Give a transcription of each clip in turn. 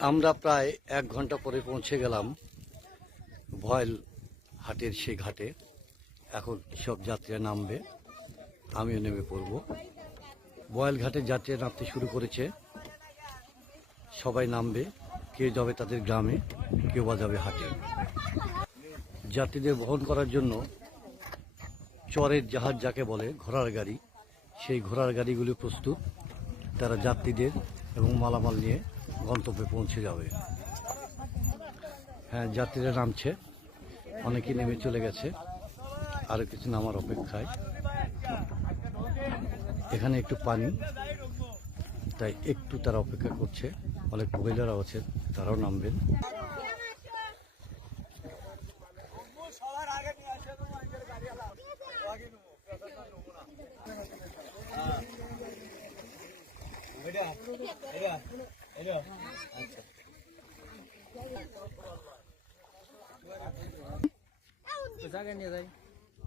আমরা প্রায় এক ঘণ্টা পরে পৌঁছে গেলাম ভয়েল হাটের সেই ঘাটে। এখন সব যাত্রীরা নামবে, আমিও নেমে পড়ব। বয়েল ঘাটে যাত্রীরা নামতে শুরু করেছে। সবাই নামবে, কেউ যাবে তাদের গ্রামে, কেউ বা যাবে হাটে। যাত্রীদের বহন করার জন্য চরের জাহাজ যাকে বলে ঘোড়ার গাড়ি, সেই ঘোড়ার গাড়িগুলি প্রস্তুত। তারা যাত্রীদের এবং মালামাল নিয়ে গন্তব্যে পৌঁছে যাবে। হ্যাঁ যাত্রীরা নামছে। অনেকে নেমে চলে গেছে। আরও কিছু নামার অপেক্ষায়। এখানে একটু পানি, তাই একটু তারা অপেক্ষা করছে। অনেক মহিলারাও আছে তারাও নামবেন।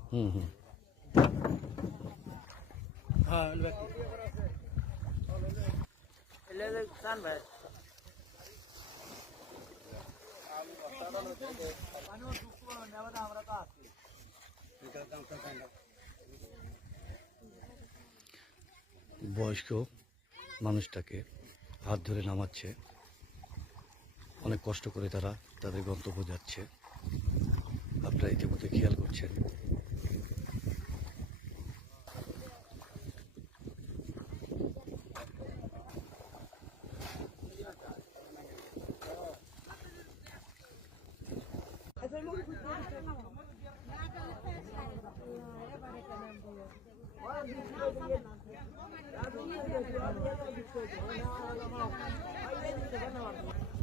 হুম হুম। হ্যাঁ ভাই বয়স্ক মানুষটাকে হাত ধরে নামাচ্ছে। অনেক কষ্ট করে তারা তাদের গন্তব্য যাচ্ছে। আপনারা ইতিমধ্যে খেয়াল করছেন। না 你就是说，我呀，然后，我愿意怎么弄？